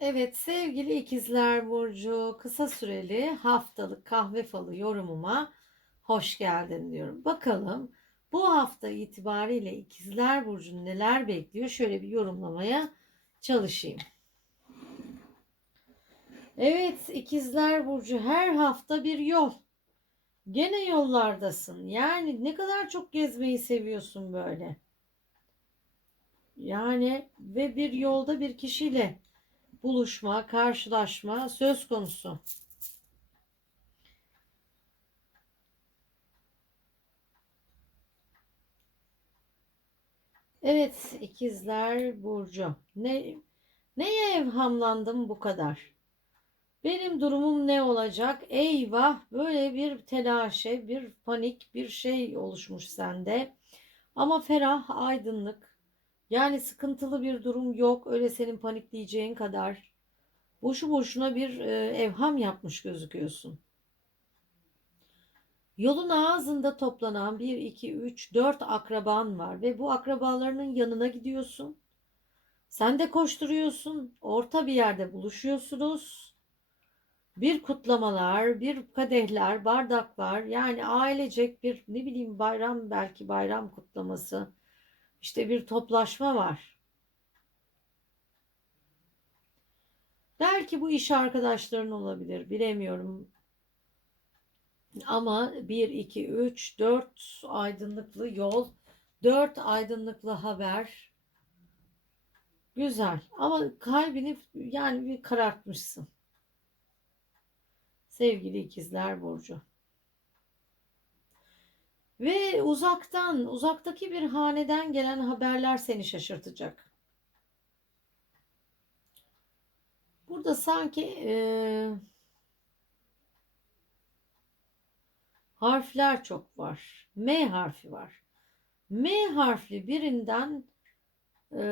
Evet sevgili ikizler Burcu kısa süreli haftalık kahve falı yorumuma hoş geldin diyorum. Bakalım bu hafta itibariyle ikizler Burcu'nu neler bekliyor şöyle bir yorumlamaya çalışayım. Evet ikizler Burcu her hafta bir yol. Gene yollardasın. Yani ne kadar çok gezmeyi seviyorsun böyle. Yani ve bir yolda bir kişiyle buluşma, karşılaşma söz konusu. Evet, ikizler Burcu. Ne neye evhamlandım bu kadar? Benim durumum ne olacak? Eyvah, böyle bir telaşe, bir panik, bir şey oluşmuş sende. Ama ferah, aydınlık. Yani sıkıntılı bir durum yok. Öyle senin panikleyeceğin kadar. Boşu boşuna bir e, evham yapmış gözüküyorsun. Yolun ağzında toplanan 1, 2, 3, 4 akraban var ve bu akrabalarının yanına gidiyorsun. Sen de koşturuyorsun. Orta bir yerde buluşuyorsunuz. Bir kutlamalar, bir kadehler, bardaklar yani ailecek bir ne bileyim bayram belki bayram kutlaması. İşte bir toplaşma var. Belki bu iş arkadaşların olabilir. Bilemiyorum. Ama 1, 2, 3, 4 aydınlıklı yol, 4 aydınlıklı haber. Güzel. Ama kalbini yani bir karartmışsın. Sevgili ikizler Burcu. Ve uzaktan, uzaktaki bir haneden gelen haberler seni şaşırtacak. Burada sanki e, harfler çok var. M harfi var. M harfli birinden e,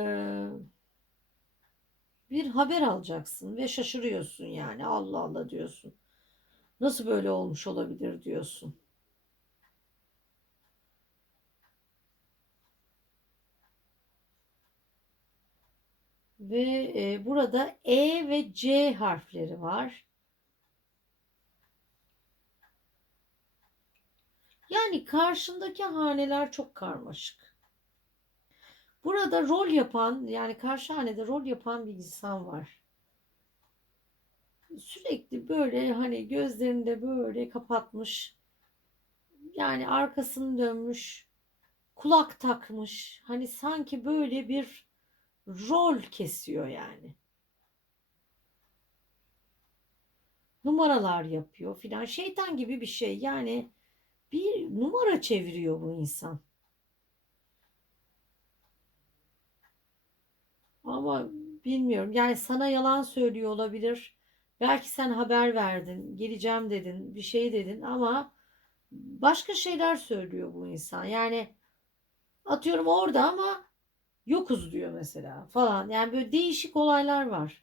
bir haber alacaksın ve şaşırıyorsun yani. Allah Allah diyorsun. Nasıl böyle olmuş olabilir diyorsun. Ve e, burada E ve C harfleri var. Yani karşındaki haneler çok karmaşık. Burada rol yapan yani karşı hanede rol yapan bir insan var. Sürekli böyle hani gözlerini böyle kapatmış. Yani arkasını dönmüş. Kulak takmış. Hani sanki böyle bir rol kesiyor yani. Numaralar yapıyor filan. Şeytan gibi bir şey. Yani bir numara çeviriyor bu insan. Ama bilmiyorum. Yani sana yalan söylüyor olabilir. Belki sen haber verdin, geleceğim dedin, bir şey dedin ama başka şeyler söylüyor bu insan. Yani atıyorum orada ama yokuz diyor mesela falan. Yani böyle değişik olaylar var.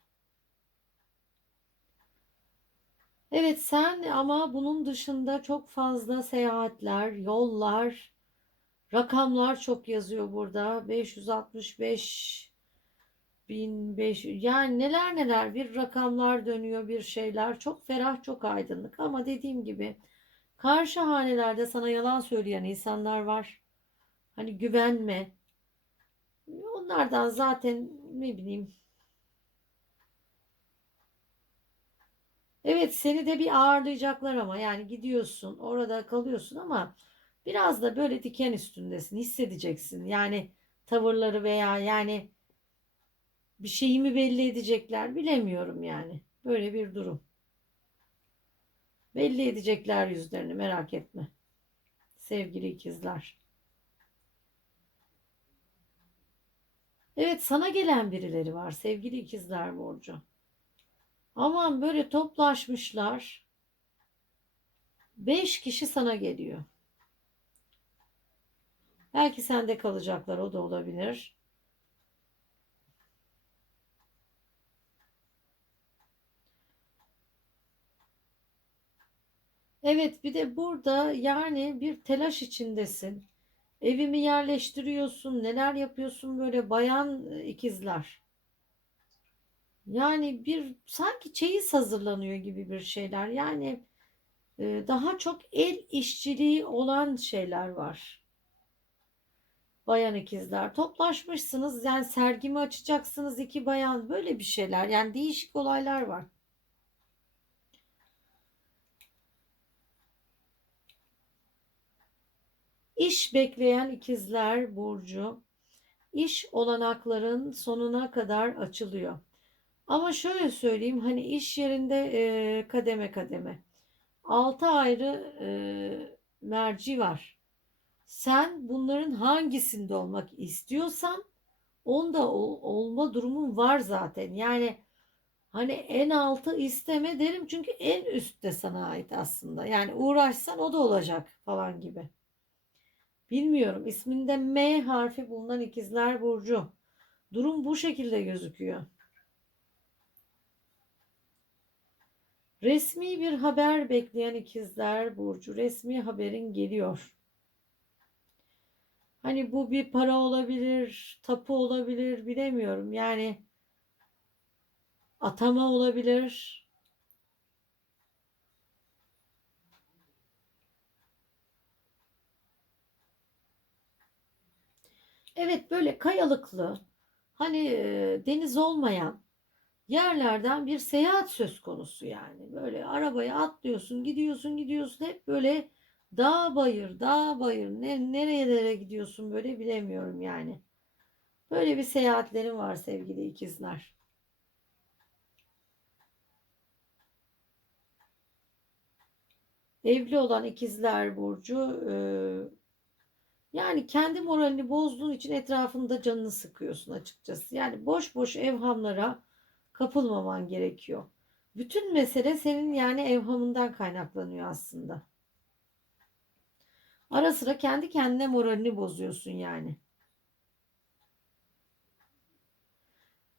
Evet sen ama bunun dışında çok fazla seyahatler, yollar, rakamlar çok yazıyor burada. 565 1500 yani neler neler bir rakamlar dönüyor bir şeyler çok ferah çok aydınlık ama dediğim gibi karşı hanelerde sana yalan söyleyen insanlar var. Hani güvenme, Onlardan zaten ne bileyim. Evet seni de bir ağırlayacaklar ama yani gidiyorsun orada kalıyorsun ama biraz da böyle diken üstündesin hissedeceksin. Yani tavırları veya yani bir şeyi mi belli edecekler bilemiyorum yani. Böyle bir durum. Belli edecekler yüzlerini merak etme. Sevgili ikizler. Evet sana gelen birileri var sevgili ikizler Burcu. Aman böyle toplaşmışlar. Beş kişi sana geliyor. Belki sende kalacaklar o da olabilir. Evet bir de burada yani bir telaş içindesin. Evimi yerleştiriyorsun, neler yapıyorsun böyle bayan e, ikizler. Yani bir sanki çeyiz hazırlanıyor gibi bir şeyler. Yani e, daha çok el işçiliği olan şeyler var. Bayan ikizler toplaşmışsınız yani sergimi açacaksınız iki bayan böyle bir şeyler yani değişik olaylar var. İş bekleyen ikizler burcu iş olanakların sonuna kadar açılıyor. Ama şöyle söyleyeyim hani iş yerinde e, kademe kademe. Altı ayrı e, merci var. Sen bunların hangisinde olmak istiyorsan onda ol- olma durumun var zaten. Yani hani en altı isteme derim çünkü en üst de sana ait aslında. Yani uğraşsan o da olacak falan gibi. Bilmiyorum. İsminde M harfi bulunan ikizler burcu. Durum bu şekilde gözüküyor. Resmi bir haber bekleyen ikizler burcu. Resmi haberin geliyor. Hani bu bir para olabilir, tapu olabilir, bilemiyorum. Yani atama olabilir. Evet böyle kayalıklı, hani deniz olmayan yerlerden bir seyahat söz konusu yani. Böyle arabaya atlıyorsun, gidiyorsun, gidiyorsun hep böyle dağ bayır, dağ bayır. Ne, nerelere gidiyorsun böyle bilemiyorum yani. Böyle bir seyahatlerim var sevgili ikizler. Evli olan ikizler burcu e, yani kendi moralini bozduğun için etrafında canını sıkıyorsun açıkçası. Yani boş boş evhamlara kapılmaman gerekiyor. Bütün mesele senin yani evhamından kaynaklanıyor aslında. Ara sıra kendi kendine moralini bozuyorsun yani.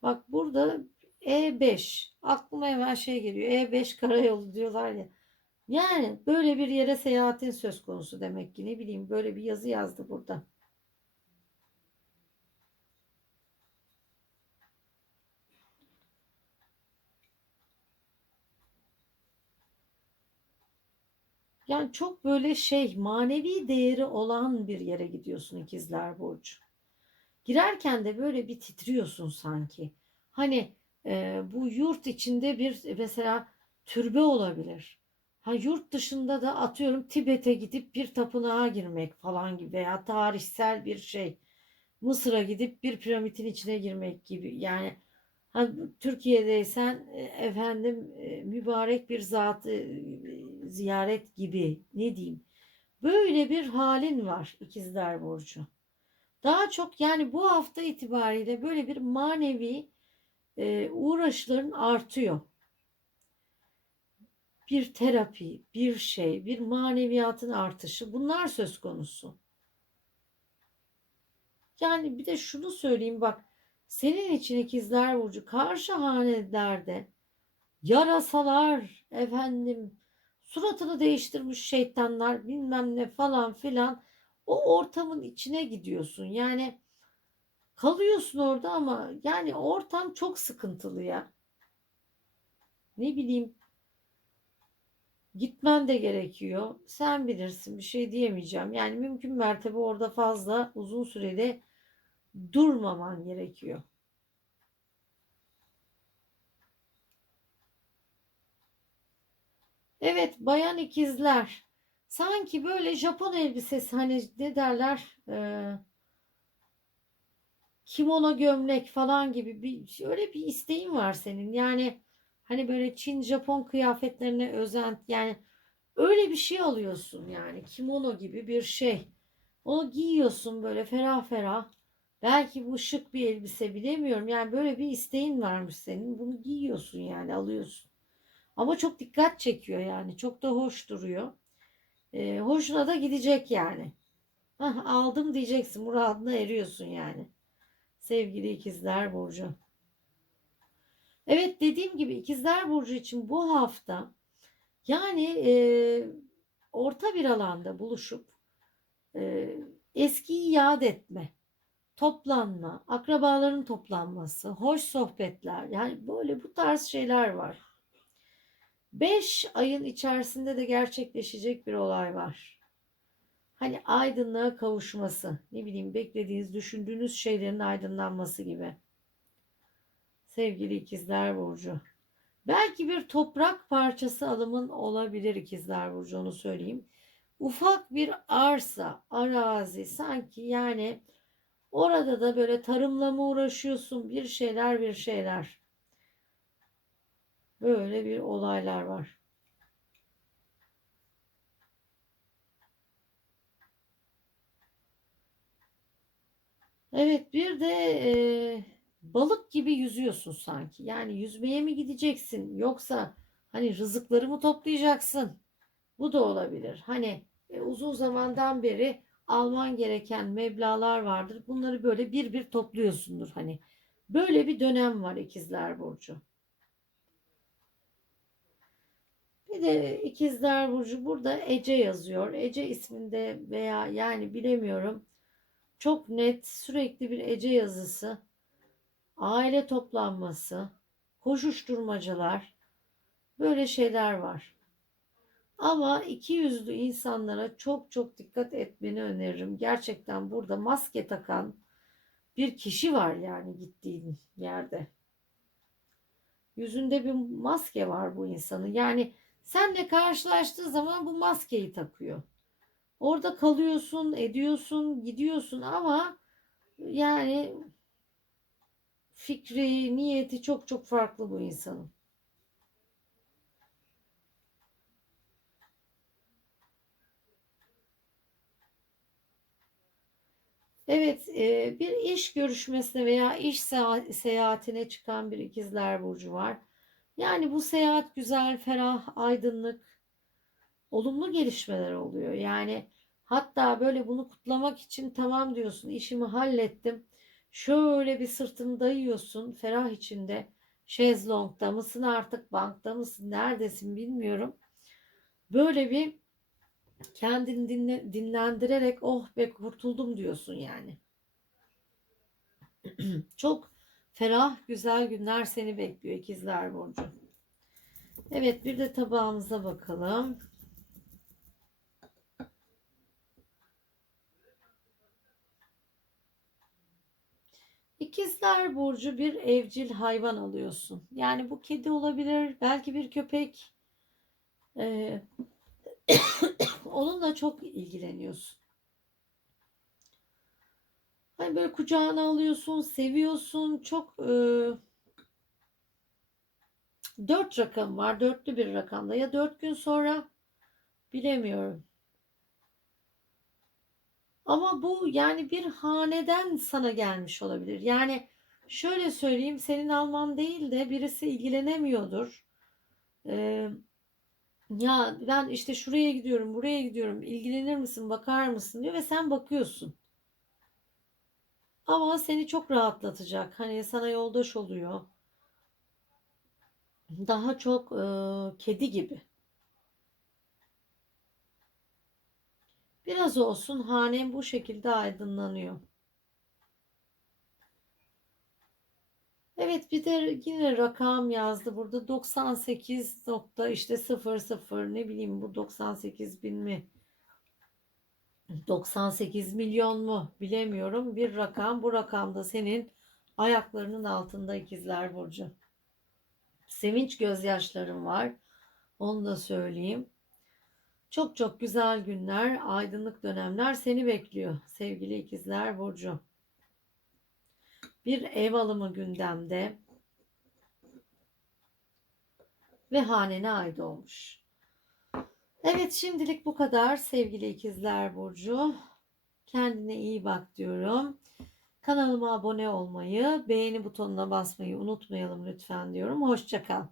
Bak burada E5 aklıma hemen şey geliyor. E5 karayolu diyorlar ya. Yani böyle bir yere seyahatin söz konusu demek ki ne bileyim böyle bir yazı yazdı burada. Yani çok böyle şey manevi değeri olan bir yere gidiyorsun ikizler burcu. Girerken de böyle bir titriyorsun sanki. Hani e, bu yurt içinde bir mesela türbe olabilir. Ha yurt dışında da atıyorum Tibet'e gidip bir tapınağa girmek falan gibi veya tarihsel bir şey. Mısır'a gidip bir piramidin içine girmek gibi. Yani ha, Türkiye'deysen e, efendim e, mübarek bir zatı e, ziyaret gibi ne diyeyim. Böyle bir halin var ikizler burcu. Daha çok yani bu hafta itibariyle böyle bir manevi uğraşların artıyor. Bir terapi, bir şey, bir maneviyatın artışı bunlar söz konusu. Yani bir de şunu söyleyeyim bak senin için ikizler burcu karşı hanelerde yarasalar efendim suratını değiştirmiş şeytanlar bilmem ne falan filan o ortamın içine gidiyorsun. Yani kalıyorsun orada ama yani ortam çok sıkıntılı ya. Ne bileyim gitmen de gerekiyor. Sen bilirsin bir şey diyemeyeceğim. Yani mümkün mertebe orada fazla uzun sürede durmaman gerekiyor. Evet bayan ikizler. Sanki böyle Japon elbisesi hani ne derler e, kimono gömlek falan gibi bir öyle bir isteğin var senin. Yani hani böyle Çin Japon kıyafetlerine özen yani öyle bir şey alıyorsun yani kimono gibi bir şey. Onu giyiyorsun böyle ferah ferah. Belki bu şık bir elbise bilemiyorum. Yani böyle bir isteğin varmış senin. Bunu giyiyorsun yani alıyorsun. Ama çok dikkat çekiyor yani. Çok da hoş duruyor. Ee, hoşuna da gidecek yani. Hah, aldım diyeceksin. Muradına eriyorsun yani. Sevgili ikizler Burcu. Evet dediğim gibi ikizler Burcu için bu hafta yani e, orta bir alanda buluşup e, eskiyi yad etme. toplanma, akrabaların toplanması, hoş sohbetler yani böyle bu tarz şeyler var. 5 ayın içerisinde de gerçekleşecek bir olay var. Hani aydınlığa kavuşması, ne bileyim beklediğiniz, düşündüğünüz şeylerin aydınlanması gibi. Sevgili ikizler burcu. Belki bir toprak parçası alımın olabilir ikizler burcu onu söyleyeyim. Ufak bir arsa, arazi sanki yani orada da böyle tarımla mı uğraşıyorsun bir şeyler bir şeyler. Böyle bir olaylar var. Evet bir de e, balık gibi yüzüyorsun sanki. Yani yüzmeye mi gideceksin yoksa hani rızıkları mı toplayacaksın? Bu da olabilir. Hani e, uzun zamandan beri alman gereken meblağlar vardır. Bunları böyle bir bir topluyorsundur hani. Böyle bir dönem var ikizler burcu. Bir de ikizler burcu burada Ece yazıyor. Ece isminde veya yani bilemiyorum. Çok net sürekli bir Ece yazısı. Aile toplanması, koşuşturmacalar böyle şeyler var. Ama iki yüzlü insanlara çok çok dikkat etmeni öneririm. Gerçekten burada maske takan bir kişi var yani gittiğin yerde. Yüzünde bir maske var bu insanın. Yani senle karşılaştığı zaman bu maskeyi takıyor. Orada kalıyorsun, ediyorsun, gidiyorsun ama yani fikri, niyeti çok çok farklı bu insanın. Evet, e, bir iş görüşmesine veya iş seyahatine çıkan bir ikizler burcu var. Yani bu seyahat güzel, ferah, aydınlık, olumlu gelişmeler oluyor. Yani hatta böyle bunu kutlamak için tamam diyorsun, işimi hallettim. Şöyle bir sırtını dayıyorsun, ferah içinde. Şezlong'da mısın artık, bankta mısın, neredesin bilmiyorum. Böyle bir kendini dinle, dinlendirerek oh be kurtuldum diyorsun yani. Çok ferah güzel günler seni bekliyor ikizler burcu. Evet bir de tabağımıza bakalım. İkizler burcu bir evcil hayvan alıyorsun. Yani bu kedi olabilir, belki bir köpek. Ee, onunla çok ilgileniyorsun. Hani böyle kucağına alıyorsun, seviyorsun. Çok e, dört rakam var. Dörtlü bir rakamda. Ya dört gün sonra bilemiyorum. Ama bu yani bir haneden sana gelmiş olabilir. Yani şöyle söyleyeyim senin alman değil de birisi ilgilenemiyordur. Ee, ya ben işte şuraya gidiyorum, buraya gidiyorum. ilgilenir misin, bakar mısın diyor ve sen bakıyorsun. Ama seni çok rahatlatacak. Hani sana yoldaş oluyor. Daha çok e, kedi gibi. Biraz olsun hanem bu şekilde aydınlanıyor. Evet bir de yine rakam yazdı burada. 98 nokta işte 00 ne bileyim bu 98 bin mi? 98 milyon mu? Bilemiyorum. Bir rakam bu rakamda senin ayaklarının altında ikizler burcu. Sevinç gözyaşlarım var onu da söyleyeyim çok çok güzel günler aydınlık dönemler seni bekliyor sevgili ikizler burcu bir ev alımı gündemde ve hanene ait olmuş. Evet şimdilik bu kadar sevgili ikizler burcu. Kendine iyi bak diyorum. Kanalıma abone olmayı, beğeni butonuna basmayı unutmayalım lütfen diyorum. Hoşçakal.